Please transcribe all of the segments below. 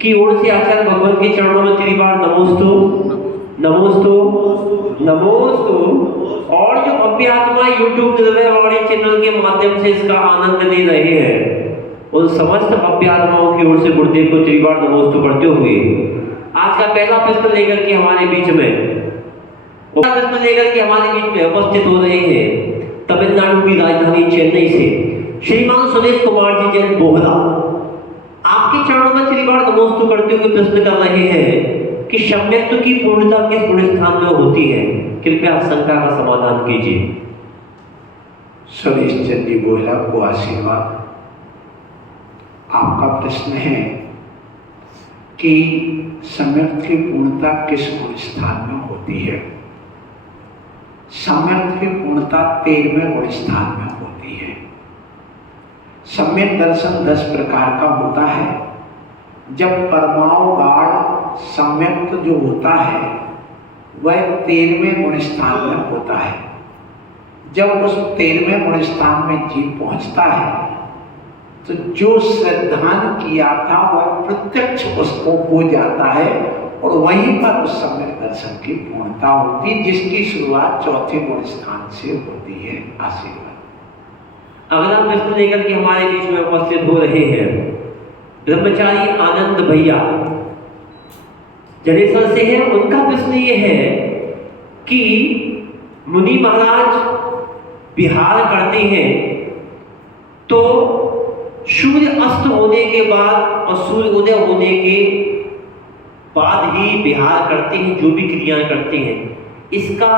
की ओर से आचार्य भगवान के चरणों में त्रिबार नमोस्तु नमोस्तु नमोस्तु। और जो भव्य आत्मा यूट्यूब दिव्यवाणी चैनल के माध्यम से इसका आनंद ले रहे हैं उन समस्त भव्य आत्माओं की ओर से गुरुदेव को त्रिबार नमोस्तु करते हुए आज का पहला प्रश्न लेकर के हमारे बीच में उपस्थित हो रहे हैं तमिलनाडु की राजधानी चेन्नई से श्रीमान सुरेश कुमार जी जैन बोहरा। आपके चरणों में त्रिबार नमोस्तु करते हुए प्रश्न कर रहे हैं कि सम्यक्त्व की पूर्णता किस गुण स्थान में होती है? कृपया शंका का समाधान कीजिए। सुरेश चंद जी बोहरा को आशीर्वाद। आपका प्रश्न है कि सम्यक्त्व की पूर्णता किस गुण स्थान में होती है। सम्यक्त्व की पूर्णता 13वें गुण स्थान में होती है। सम्यक दर्शन 10 प्रकार का होता है। जब परमाणुगाढ़ सम्यक्त जो होता है वह 13वें गुण स्थान में होता है। जब उस 13वें गुण स्थान में जीव पहुंचता है तो जो श्रद्धान किया था वह प्रत्यक्ष उसको हो जाता है और वहीं पर उस सम्यक दर्शन की पूर्णता होती है, जिसकी शुरुआत 4थे गुण स्थान से होती है। आशीर्वाद। अगला प्रश्न लेकर के हमारे बीच में उपस्थित हो रहे हैं ब्रह्मचारी आनंद भैया जड़ेसर से हैं। उनका प्रश्न ये है कि मुनि महाराज विहार करते हैं तो सूर्य अस्त होने के बाद और सूर्य उदय होने के बाद ही विहार करते हैं, जो भी क्रियाएं करते हैं, इसका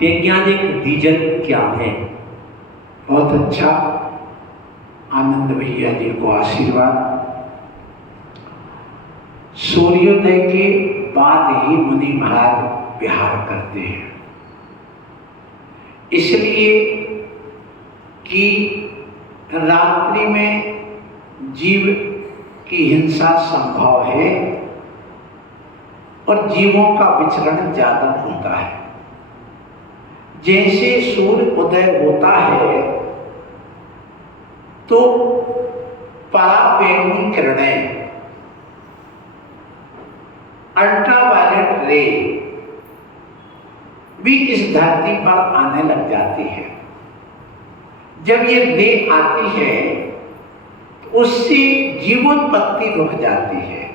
वैज्ञानिक रीजन क्या है? बहुत अच्छा। आनंद भैया जी को आशीर्वाद। सूर्योदय के बाद ही मुनि महाराज विहार करते हैं, इसलिए कि रात्रि में जीव की हिंसा संभव है और जीवों का विचरण ज्यादा होता है। जैसे सूर्य उदय होता है तो पराबैंगनी किरणें अल्ट्रावायलेट रे भी इस धरती पर आने लग जाती है। जब ये रे आती है तो उससे जीवोत्पत्ति रुक जाती है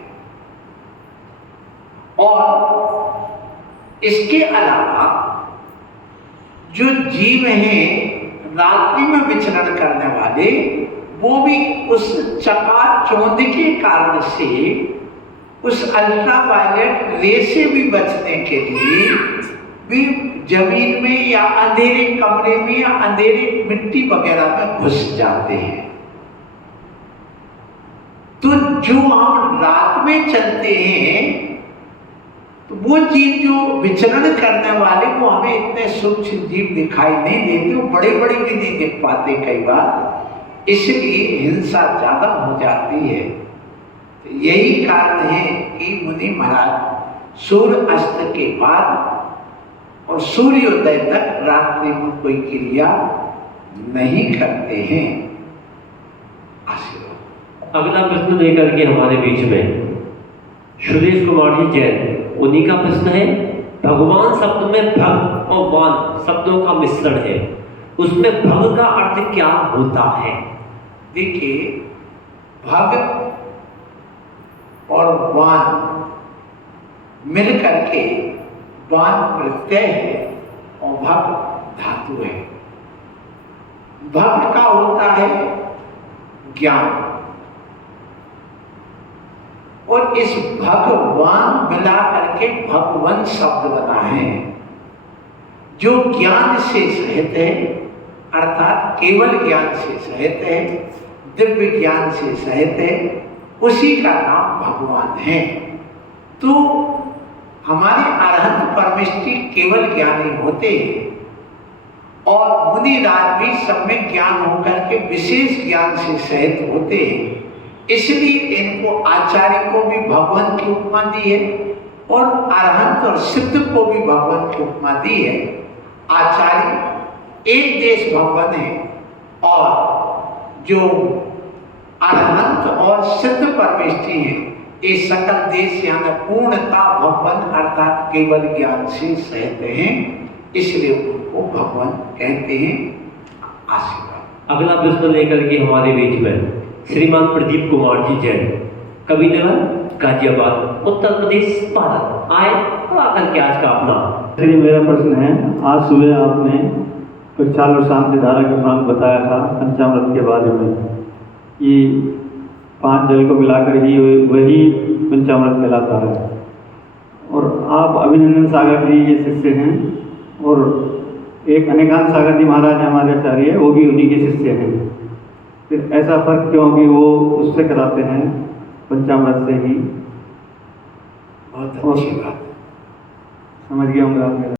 और इसके अलावा जो जीव हैं रात्रि में विचरण करने वाले वो भी उस चकाचौंध के कारण से उस अल्ट्रावायलेट रे से भी बचने के लिए भी जमीन में या अंधेरे कमरे में या अंधेरे मिट्टी वगैरह में घुस जाते हैं। तो जो हम रात में चलते हैं तो वो जीव जो विचरण करने वाले वो हमें इतने सूक्ष्म जीव दिखाई नहीं देते, वो बड़े बड़े भी नहीं दिख पाते कई बार, इसलिए हिंसा ज्यादा हो जाती है। तो यही कारण है कि मुनि महाराज सूर्य अस्त के बाद और सूर्योदय तक रात्रि में कोई क्रिया नहीं करते हैं। आशीर्वाद। अगला प्रश्न लेकर के हमारे बीच में सुरेश कुमार जी जैन, उन्हीं का प्रश्न है भगवान शब्द में भग और वान शब्दों का मिश्रण है, उसमें भग का अर्थ क्या होता है? देखिए, भग और वान मिल करके वान प्रत्यय है और भग धातु है। भग का होता है ज्ञान और इस भगवान मिला करके भगवान शब्द बना है जो ज्ञान से सहित है, अर्थात केवल ज्ञान से सहित है, दिव्य ज्ञान से सहित है, उसी का नाम भगवान है। तो हमारे अरहंत परमेष्टि केवल ज्ञानी होते हैं और मुनि राज भी सम्यक ज्ञान होकर के विशेष ज्ञान से सहित होते हैं, इसलिए इनको आचार्य को भी भगवान की उपमा दी है और अरहंत और सिद्ध को भी भगवान की उपमा दी है। आचार्य एक देश भगवान है और जो अरहंत और सिद्ध परमेष्टि है ये सकल देश यानी पूर्णता भगवान अर्थात केवल ज्ञान से सहित हैं, इसलिए उनको भगवान कहते हैं। आशीर्वाद। अगला प्रश्न लेकर के हमारे बीच में श्रीमान प्रदीप कुमार जी जैन, कवि नगर, गाजियाबाद, उत्तर प्रदेश, भारत आए और आकर के आज का अपना। श्री मेरा प्रश्न है, आज सुबह आपने प्रक्षाल और शांति धारा के उपरांत बताया था पंचामृत के बारे में कि 5 जल को मिलाकर ही वही पंचामृत कहलाता है। और आप अभिनंदन सागर जी ये शिष्य हैं और एक अनेकांत सागर जी महाराज हमारे आचार्य, वो भी उन्हीं के शिष्य हैं। फिर ऐसा फर्क क्यों कि वो उससे कराते हैं पंचामृत से ही? बहुत अच्छी बात। समझ गया हूँ आप मेरा।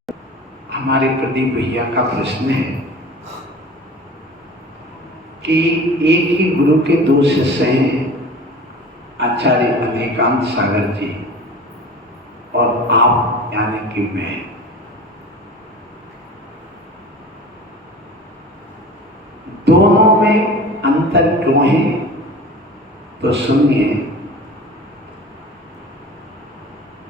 हमारे प्रदीप भैया का प्रश्न है कि एक ही गुरु के 2 शिष्य हैं, आचार्य अनेकांत सागर जी और आप यानी कि मैं। दोनों में अंतर क्यों है? तो सुनिए,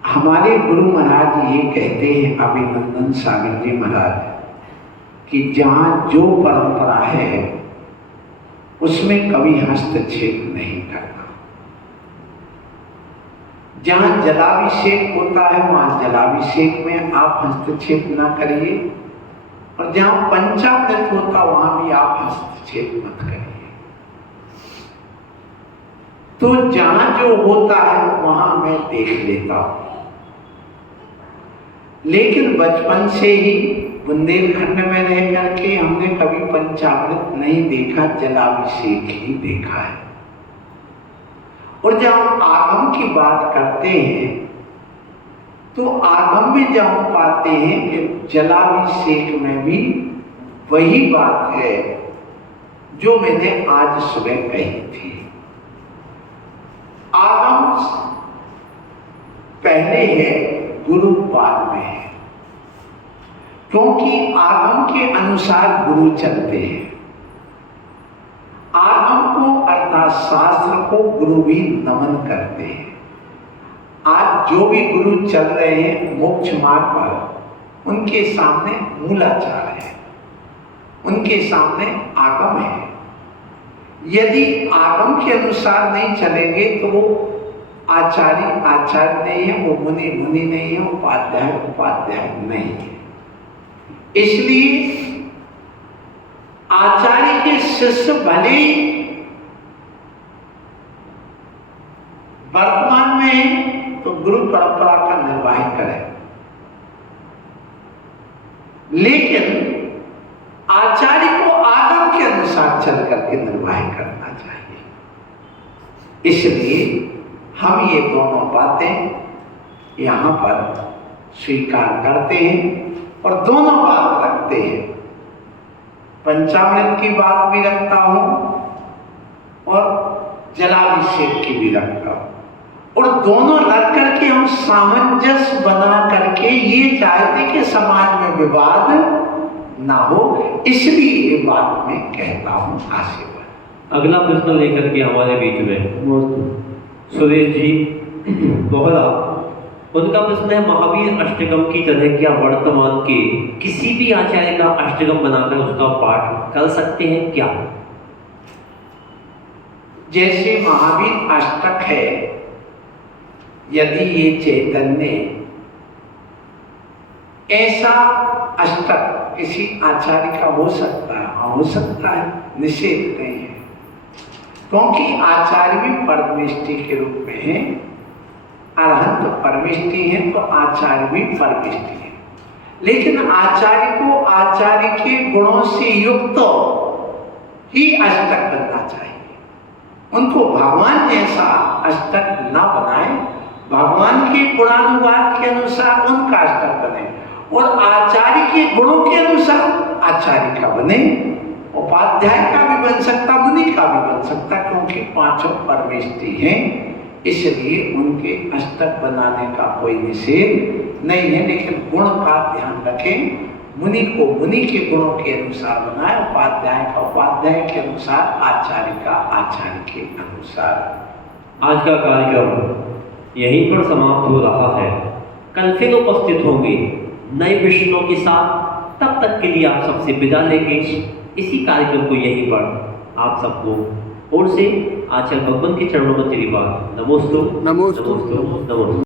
हमारे गुरु महाराज ये कहते हैं, अभिनंदन सागर जी महाराज, कि जहाँ जो परंपरा है उसमें कभी हस्तक्षेप नहीं करना। जहाँ जलाभिषेक होता है वहाँ जलाभिषेक में आप हस्तक्षेप ना करिए, और जहाँ पंचामृत होता वहाँ भी आप हस्तक्षेप मत करिए। तो जहाँ जो होता है वहाँ मैं देख लेता हूँ, लेकिन बचपन से ही बुंदेलखंड में रह करके हमने कभी पंचामृत नहीं देखा, जलाभिषेक ही देखा है। और जब हम आगम की बात करते हैं तो आगम में जब हम पाते हैं कि जलाभिषेक में भी वही बात है जो मैंने आज सुबह कही थी। आगम पहले है, गुरु बाद में है, क्योंकि आगम के अनुसार गुरु चलते हैं। आगम को अर्थात शास्त्र को गुरु भी नमन करते हैं। आज जो भी गुरु चल रहे हैं मोक्ष मार्ग पर, उनके सामने मूलाचार है, उनके सामने आगम है। यदि आगम के अनुसार नहीं चलेंगे तो वो आचार्य आचार्य नहीं है, वो मुनि मुनि नहीं है, उपाध्याय उपाध्याय नहीं है। इसलिए आचार्य के शिष्य भले वर्तमान में तो गुरु परंपरा का निर्वाह करें, लेकिन आचार्य को आगम के अनुसार चल करके निर्वाह करना चाहिए। इसलिए हम ये दोनों बातें यहाँ पर स्वीकार करते हैं और दोनों बात रखते हैं। पंचामृत की बात भी रखता हूँ और जलाभिषेक की भी रखता हूँ, और दोनों रख करके हम सामंजस्य बना करके ये चाहते कि समाज में विवाद ना हो, इसलिए ये बात मैं कहता हूँ। आशीर्वाद। अगला प्रश्न लेकर के हमारे बीच में सुरेश जी बोहरा, उनका प्रश्न है, महावीर अष्टकम की तरह क्या वर्तमान के किसी भी आचार्य का अष्टकम बनाकर उसका पाठ कर सकते हैं क्या? जैसे महावीर अष्टक है, यदि ये चैतन्य ऐसा अष्टक किसी आचार्य का हो सकता है, हो सकता है, निषेध नहीं है, क्योंकि आचार्य भी परमेष्टि के रूप में है। अरहंत परमेष्टि है तो आचार्य भी परमेष्टि है, लेकिन आचार्य को आचार्य के गुणों से युक्त ही अष्टक बनना चाहिए। उनको भगवान जैसा अष्टक ना बनाए, भगवान के गुणानुवाद के अनुसार उनका अष्टक बने, और आचार्य के गुणों के अनुसार आचार्य का बने। उपाध्याय का भी बन सकता, मुनि का भी बन सकता, क्योंकि पांचों परमेष्टि हैं, इसलिए उनके अष्टक बनाने का कोई निषेध नहीं है। लेकिन गुण का ध्यान रखें, मुनि को मुनि के गुणों के अनुसार बनाए, उपाध्याय का उपाध्याय के अनुसार, आचार्य का आचार्य के अनुसार। आज का कार्यक्रम यहीं पर समाप्त हो रहा है। कल फिर उपस्थित होंगे नए विषयों के साथ। तब तक के लिए आप सबसे विदा लेंगे। इसी कार्यक्रम को यहीं पर आप सबको ओर से आचार्य भगवान के चरणों में तेरी बात नमोस्तु नमोस्तु। नमोस्तु नमोस्तु।